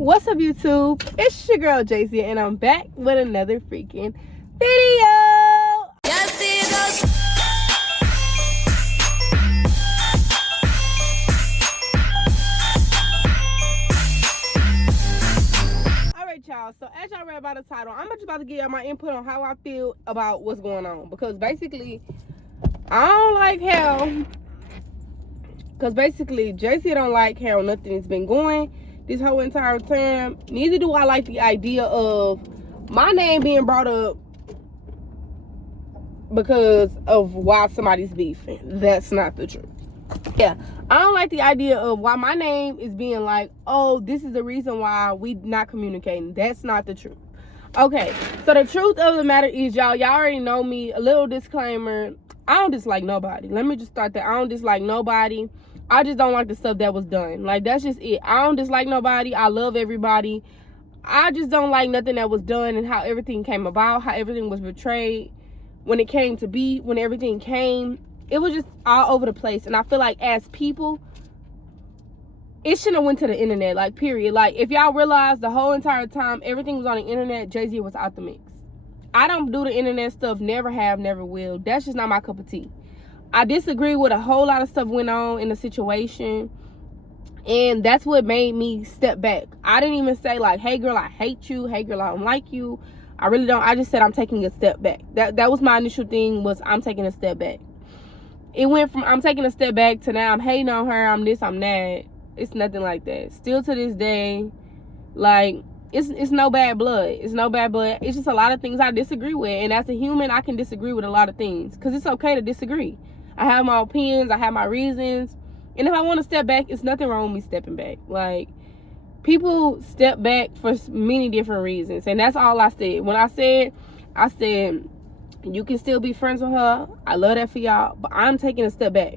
What's up, YouTube? It's your girl JC, and I'm back with another freaking video. Alright, y'all, so as y'all read about the title, I'm just about to give y'all my input on how I feel about what's going on, because basically I don't like how JC don't like how nothing has been going this whole entire time. Neither do I like the idea of my name being brought up because of why somebody's beefing. That's not the truth. Yeah, I don't like the idea of why my name is being like, oh, this is the reason why we not communicating. That's not the truth. Okay, so the truth of the matter is, y'all already know me. A little disclaimer: I don't dislike nobody. Let me just start there. I don't dislike nobody. I just don't like the stuff that was done. Like, that's just it. I don't dislike nobody. I love everybody. I just don't like nothing that was done and how everything came about, how everything was portrayed when it came to be, when everything came. It was just all over the place. And I feel like as people, it shouldn't have went to the internet, like, period. Like, if y'all realize the whole entire time everything was on the internet, Jay-Z was out the mix. I don't do the internet stuff, never have, never will. That's just not my cup of tea. I disagree with a whole lot of stuff went on in the situation, and that's what made me step back. I didn't even say like, hey girl, I hate you, hey girl, I don't like you. I really don't. I just said I'm taking a step back. That was my initial thing, was I'm taking a step back. It went from I'm taking a step back to now I'm hating on her, I'm this, I'm that. It's nothing like that. Still to this day, like, it's no bad blood. It's no bad blood. It's just a lot of things I disagree with, and as a human I can disagree with a lot of things, because it's okay to disagree. I have my opinions, I have my reasons, and if I want to step back, it's nothing wrong with me stepping back. Like, people step back for many different reasons, and that's all I said. When I said you can still be friends with her, I love that for y'all, but I'm taking a step back.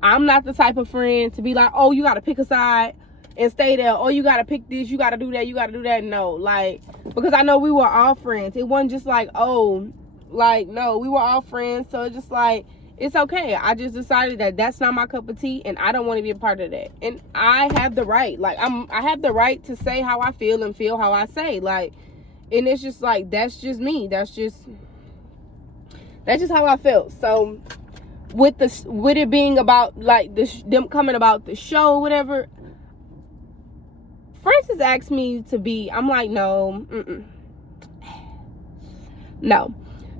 I'm not the type of friend to be like, oh, you got to pick a side and stay there. Oh, you got to pick this, you got to do that, you got to do that. No, like, because I know we were all friends. It wasn't just like, oh, like, no, we were all friends. So it's just like, it's okay. I just decided that that's not my cup of tea, and I don't want to be a part of that. And I have the right, like, I have the right to say how I feel and feel how I say, like, and it's just like, that's just me. That's just how I felt. So with it being about like them coming about the show, whatever, Francis asked me to be, I'm like, no, no.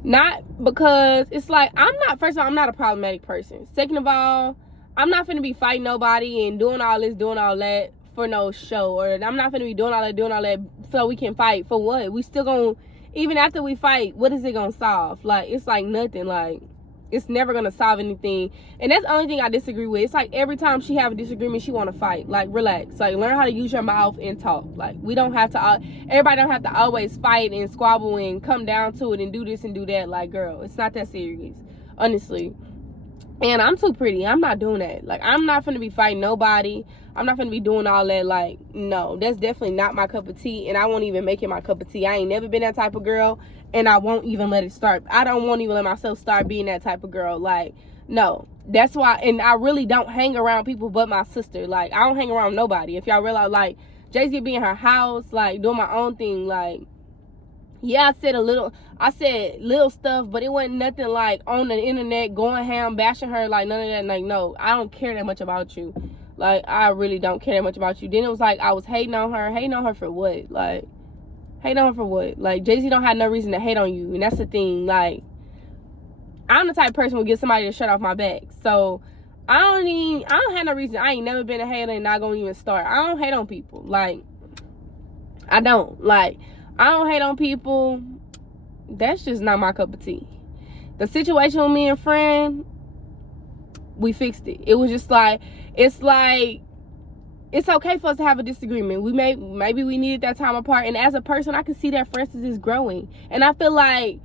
Not because it's like, first of all, I'm not a problematic person. Second of all, I'm not finna be fighting nobody and doing all this, doing all that for no show. Or I'm not finna be doing all that so we can fight. For what? We still gonna, even after we fight, what is it gonna solve? Like, it's like nothing. Like, it's never gonna solve anything. And that's the only thing I disagree with. It's like every time she have a disagreement, she wanna fight. Like, relax. Like, learn how to use your mouth and talk. Like, we don't have to, everybody don't have to always fight and squabble and come down to it and do this and do that. Like, girl, it's not that serious, honestly. And I'm too pretty. I'm not doing that. Like, I'm not finna be fighting nobody. I'm not finna be doing all that. Like, no, that's definitely not my cup of tea, and I won't even make it my cup of tea. I ain't never been that type of girl, and I won't even let it start. I won't even let myself start being that type of girl. Like, no. That's why, and I really don't hang around people but my sister. Like, I don't hang around nobody. If y'all realize, like, Jay-Z be in her house, like, doing my own thing. Like, yeah, I said little stuff, but it wasn't nothing like on the internet going ham, bashing her, like, none of that. Like, no, I don't care that much about you. Like, I really don't care that much about you. Then it was like I was hating on her for what? Like, hating on her for what? Like, Jay-Z don't have no reason to hate on you, and that's the thing. Like, I'm the type of person who will get somebody to shut off my back. So I don't have no reason. I ain't never been a hater, and not gonna even start. I don't hate on people. Like, I don't. Like, I don't hate on people. That's just not my cup of tea. The situation with me and friend, we fixed it. It was just like, it's okay for us to have a disagreement. Maybe we needed that time apart. And as a person, I can see that Francis is growing. And I feel like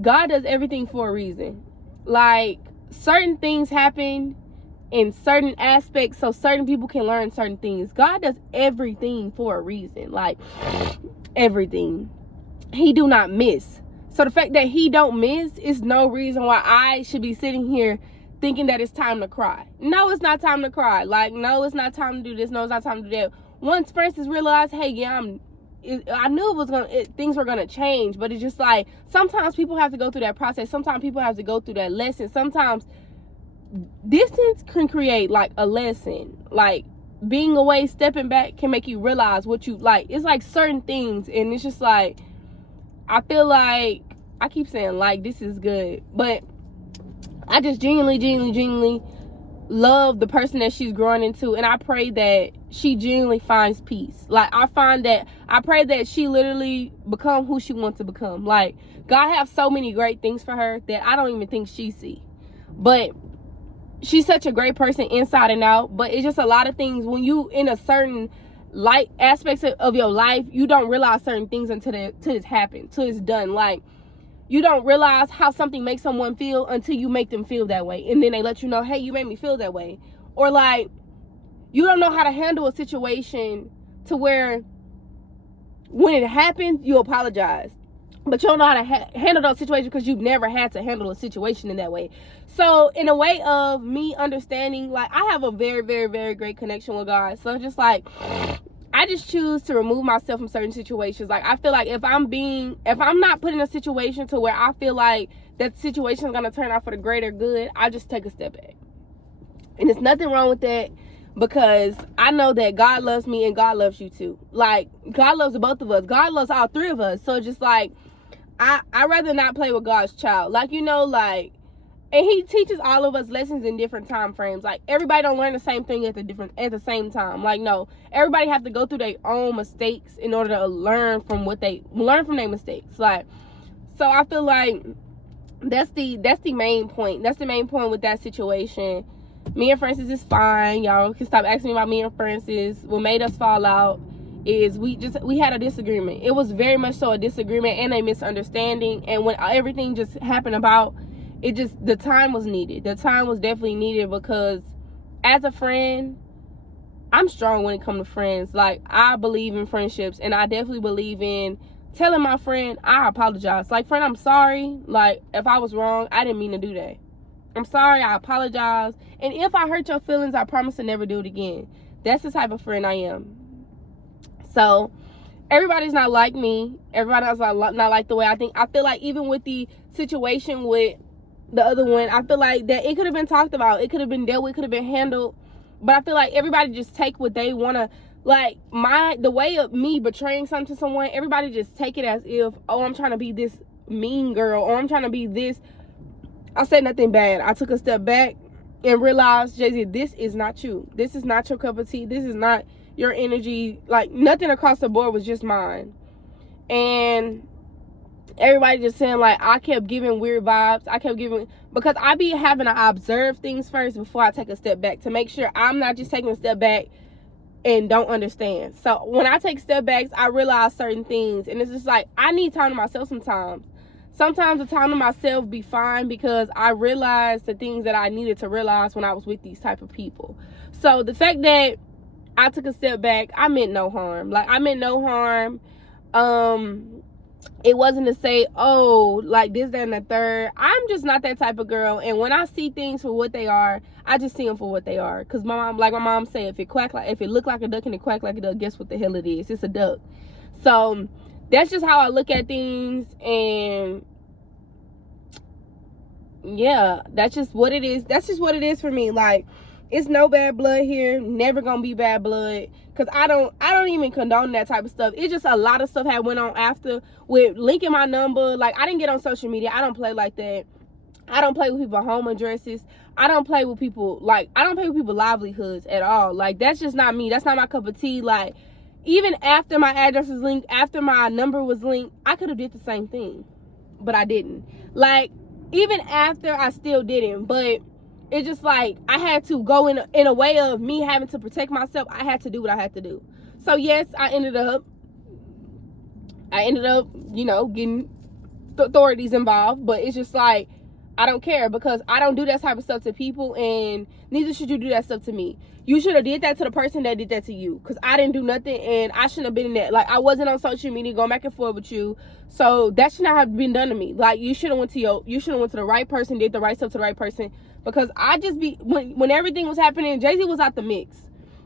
God does everything for a reason. Like, certain things happen in certain aspects so certain people can learn certain things. God does everything for a reason. Like, everything. He do not miss. So the fact that he don't miss is no reason why I should be sitting here thinking that it's time to cry. No, it's not time to cry. Like, no, it's not time to do this. No, it's not time to do that. once Francis realized, hey, yeah, I knew things were gonna change, but it's just like sometimes people have to go through that process. Sometimes people have to go through that lesson. Sometimes distance can create like a lesson. Like being away, stepping back can make you realize what you like. It's like certain things, and it's just like I feel like I keep saying like this is good, but I just genuinely love the person that she's growing into, and I pray that she genuinely finds peace. Like I pray that she literally become who she wants to become. Like God have so many great things for her that I don't even think she see, but she's such a great person inside and out. But it's just a lot of things when you in a certain light aspects of your life, you don't realize certain things until it's happened, till it's done. Like you don't realize how something makes someone feel until you make them feel that way, and then they let you know, hey, you made me feel that way. Or like you don't know how to handle a situation to where when it happens you apologize, but you don't know how to handle those situations because you've never had to handle a situation in that way. So in a way of me understanding, like I have a very, very, very great connection with God. So just like I just choose to remove myself from certain situations. Like I feel like if I'm not put in a situation to where I feel like that situation is gonna turn out for the greater good, I just take a step back. And there's nothing wrong with that, because I know that God loves me and God loves you too. Like God loves both of us. God loves all three of us. So just like I rather not play with God's child. Like, you know, like, and he teaches all of us lessons in different time frames. Like everybody don't learn the same thing at the same time. Like no, everybody have to go through their own mistakes in order to learn from their mistakes. Like, so I feel like that's the main point. That's the main point with that situation. Me and Francis is fine. Y'all can stop asking me about me and Francis. What made us fall out is we had a disagreement. It was very much so a disagreement and a misunderstanding. And when everything just happened about it, just the time was needed. The time was definitely needed, because as a friend, I'm strong when it comes to friends. Like I believe in friendships, and I definitely believe in telling my friend I apologize. Like, friend, I'm sorry. Like if I was wrong, I didn't mean to do that. I'm sorry, I apologize. And if I hurt your feelings, I promise to never do it again. That's the type of friend I am. So everybody's not like me. Everybody's not like the way I think. I feel like even with the situation with the other one, I feel like that it could have been talked about. It could have been dealt with. It could have been handled. But I feel like everybody just take what they want to. Like the way of me betraying something to someone, everybody just take it as if, oh, I'm trying to be this mean girl, or I'm trying to be this. I said nothing bad. I took a step back and realized, Jay-Z, this is not you. This is not your cup of tea. This is not your energy. Like nothing across the board was just mine. And everybody just saying, like, I kept giving weird vibes. I kept giving, because I be having to observe things first before I take a step back, to make sure I'm not just taking a step back and don't understand. So when I take step backs, I realize certain things, and it's just like I need time to myself sometimes. Sometimes the time to myself be fine, because I realized the things that I needed to realize when I was with these type of people. So the fact that I took a step back, I meant no harm. Like I meant no harm. It wasn't to say, oh, like this, that, and the third. I'm just not that type of girl. And when I see things for what they are, I just see them for what they are. Cause my mom said, if it look like a duck and it quack like a duck, guess what the hell it is? It's a duck. So that's just how I look at things. And yeah, that's just what it is. That's just what it is for me. Like, it's no bad blood here. Never gonna be bad blood. Cause I don't even condone that type of stuff. It's just a lot of stuff had went on after with linking my number. Like I didn't get on social media. I don't play like that. I don't play with people's home addresses. I don't play with people, like I don't play with people's livelihoods at all. Like that's just not me. That's not my cup of tea. Like even after my address was linked, after my number was linked, I could have did the same thing, but I didn't. Like even after, I still didn't. But it's just like I had to go in a way of me having to protect myself. I had to do what I had to do. So yes, I ended up, you know, getting the authorities involved. But it's just like I don't care, because I don't do that type of stuff to people, and neither should you do that stuff to me. You should have did that to the person that did that to you, because I didn't do nothing, and I shouldn't have been in that. Like I wasn't on social media going back and forth with you, so that should not have been done to me. Like you should have went to the right person, did the right stuff to the right person, because I just be when everything was happening, Jay-Z was out the mix.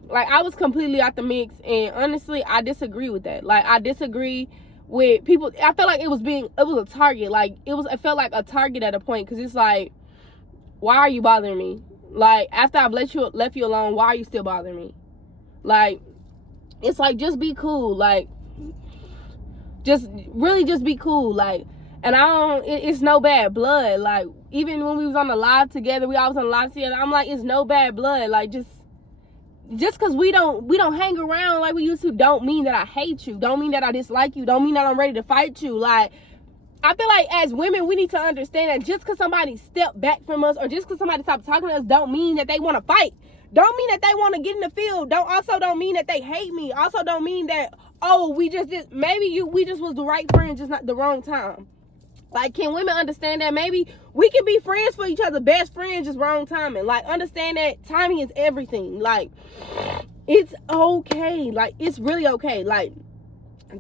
Like, I was completely out the mix, and honestly, I disagree with that. Like, I disagree with people. I felt like it was a target. Like, it felt like a target at a point, because it's like, why are you bothering me? Like, after I've left you alone, why are you still bothering me? Like, it's like, just be cool. Like, just be cool. Like, and it's no bad blood. Like, even when we was on the live together, we all was on the live together, I'm like, it's no bad blood. Like, just because we don't hang around like we used to, don't mean that I hate you, don't mean that I dislike you, don't mean that I'm ready to fight you. Like, I feel like as women, we need to understand that just because somebody stepped back from us, or just because somebody stopped talking to us, don't mean that they want to fight. Don't mean that they want to get in the field. Don't mean that they hate me. Also don't mean that, oh, we just was the right friend, just not the wrong time. Like, can women understand that? Maybe we can be friends for each other, best friends, just wrong timing. Like, understand that timing is everything. Like, it's okay. Like, it's really okay. Like,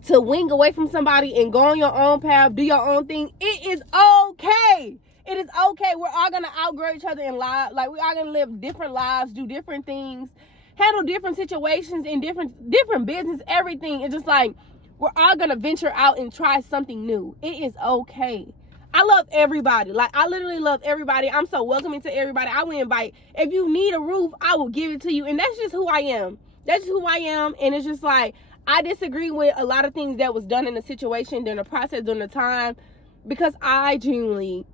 to wing away from somebody and go on your own path, do your own thing, it is okay. It is okay. We're all gonna outgrow each other in life. Like, we are gonna live different lives, do different things, handle different situations in different business, everything. It's just like, we're all gonna venture out and try something new. It is okay. I love everybody. Like, I literally love everybody. I'm so welcoming to everybody. I will invite. If you need a roof, I will give it to you. And that's just who I am. That's just who I am. And it's just like, I disagree with a lot of things that was done in the situation, during the process, during the time, because I genuinely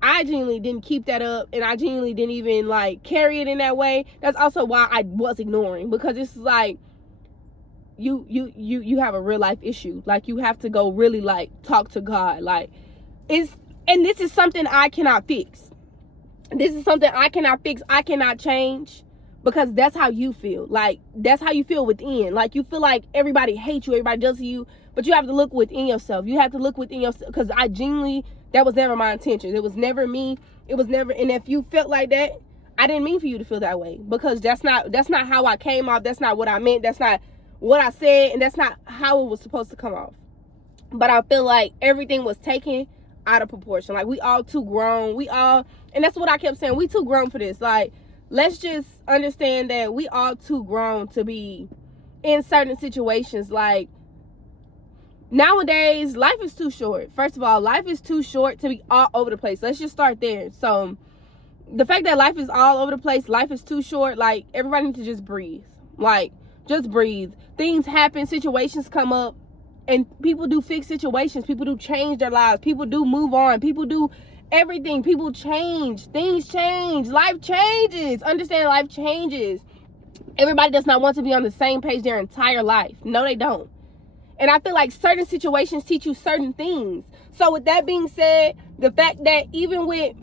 didn't keep that up, and I genuinely didn't even like carry it in that way. That's also why I was ignoring, because it's like, you have a real life issue. Like, you have to go really like talk to God. Like, and this is something I cannot fix. This is something I cannot fix. I cannot change, because that's how you feel. Like, that's how you feel within. Like, you feel like everybody hates you, everybody does to you, but you have to look within yourself. You have to look within yourself, because I genuinely, that was never my intention. It was never me. It was never. And if you felt like that, I didn't mean for you to feel that way, because that's not how I came off. That's not what I meant. That's not what I said, and that's not how it was supposed to come off. But I feel like everything was taken out of proportion. Like, we all too grown. And that's what I kept saying. We too grown for this. Like, let's just understand that we all too grown to be in certain situations. Like, nowadays, life is too short. First of all, life is too short to be all over the place. Let's just start there. So, the fact that life is all over the place, life is too short, like, everybody needs to just breathe. Like, just breathe. Things happen, situations come up, and people do fix situations. People do change their lives. People do move on. People do everything. People change. Things change. Life changes. Understand, life changes. Everybody does not want to be on the same page their entire life. No, they don't. And I feel like certain situations teach you certain things. So with that being said, the fact that even with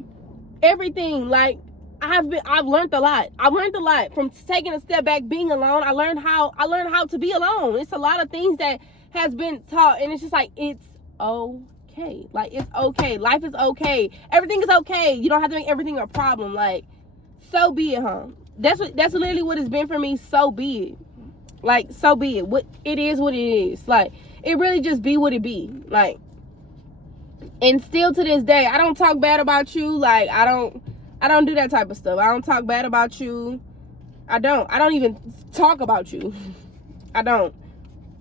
everything, like, I've learned a lot. I've learned a lot from taking a step back, being alone. I learned how to be alone. It's a lot of things that has been taught, and it's just like, it's okay. Like, it's okay. Life is okay. Everything is okay. You don't have to make everything a problem. Like, so be it, huh? That's literally what it's been for me. So be it. Like, so be it. What it is, what it is. Like, it really just be what it be. Like, and still to this day, I don't talk bad about you. Like, I don't do that type of stuff. I don't talk bad about you. I don't even talk about you. I don't.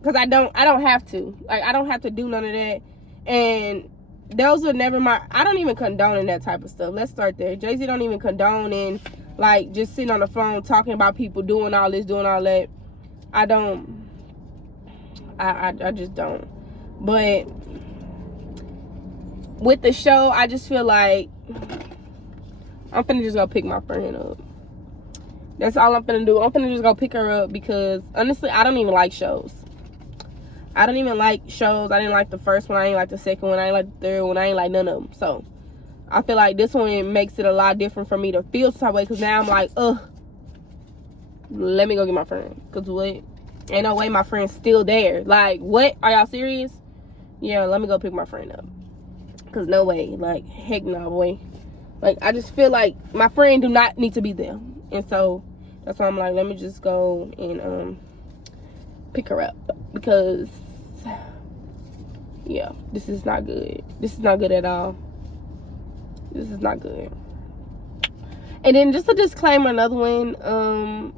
Because I don't have to. Like, I don't have to do none of that. And those are never I don't even condone in that type of stuff. Let's start there. Jay-Z don't even condone in, like, just sitting on the phone talking about people doing all this, doing all that. I don't. I just don't. But with the show, I just feel like I'm finna just go pick my friend up. That's all I'm finna do. I'm finna just go pick her up, because honestly, I don't even like shows. I don't even like shows. I didn't like the first one. I didn't like the second one. I didn't like the third one. I ain't like none of them. So I feel like this one makes it a lot different for me to feel some way, because now I'm like, let me go get my friend. Because what? Ain't no way my friend's still there. Like, what? Are y'all serious? Yeah, let me go pick my friend up. Because no way. Like, heck no, boy. Like, I just feel like my friend do not need to be there. And so that's why I'm like, let me just go and pick her up. Because, yeah, this is not good. This is not good at all. This is not good. And then just a disclaimer, another one.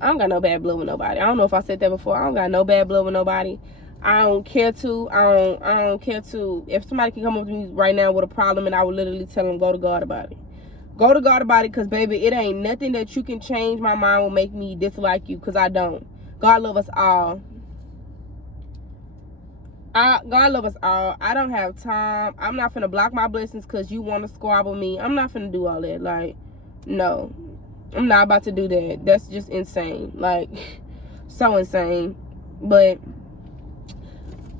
I don't got no bad blood with nobody. I don't know if I said that before. I don't got no bad blood with nobody. I don't care to. I don't care to. If somebody can come up to me right now with a problem, and I would literally tell them, go to God about it. Go to God about it, because, baby, it ain't nothing that you can change my mind will make me dislike you, because I don't. God love us all. God love us all. I don't have time. I'm not finna block my blessings because you want to squabble me. I'm not finna do all that. Like, no. I'm not about to do that. That's just insane. Like, so insane. But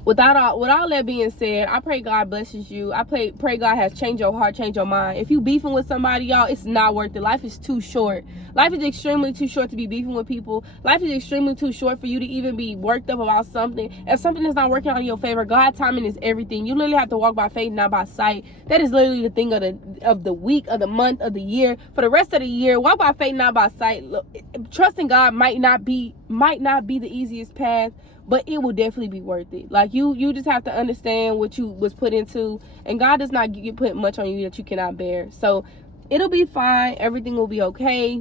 with all that being said, I pray God blesses you. I pray God has changed your heart, changed your mind. If you beefing with somebody, y'all, it's not worth it. Life is too short. Life is extremely too short to be beefing with people. Life is extremely too short for you to even be worked up about something. If something is not working out in your favor, God's timing is everything. You literally have to walk by faith, not by sight. That is literally the thing of the week, of the month, of the year. For the rest of the year, walk by faith, not by sight. Look, trusting God might not be the easiest path, but it will definitely be worth it. Like, you just have to understand what you was put into, and God does not put much on you that you cannot bear. So it'll be fine. Everything will be okay.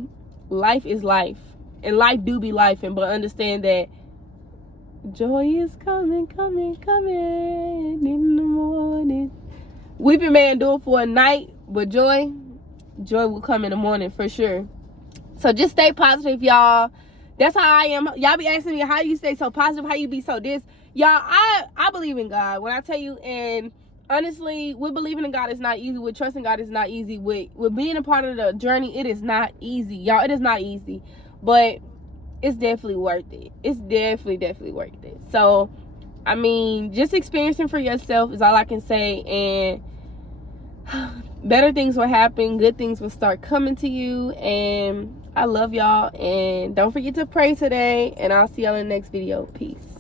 Life is life, and life do be life. And but understand that joy is coming in the morning. Weeping may endure for a night, but joy will come in the morning for sure. So just stay positive, y'all. That's how I am. Y'all be asking me, how you stay so positive? How you be so this? Y'all, I believe in God. When I tell you, and honestly, with believing in God is not easy. With trusting God is not easy. With being a part of the journey, it is not easy. Y'all, it is not easy. But it's definitely worth it. It's definitely worth it. So, I mean, just experiencing for yourself is all I can say. And better things will happen. Good things will start coming to you. And I love y'all. And don't forget to pray today. And I'll see y'all in the next video. Peace.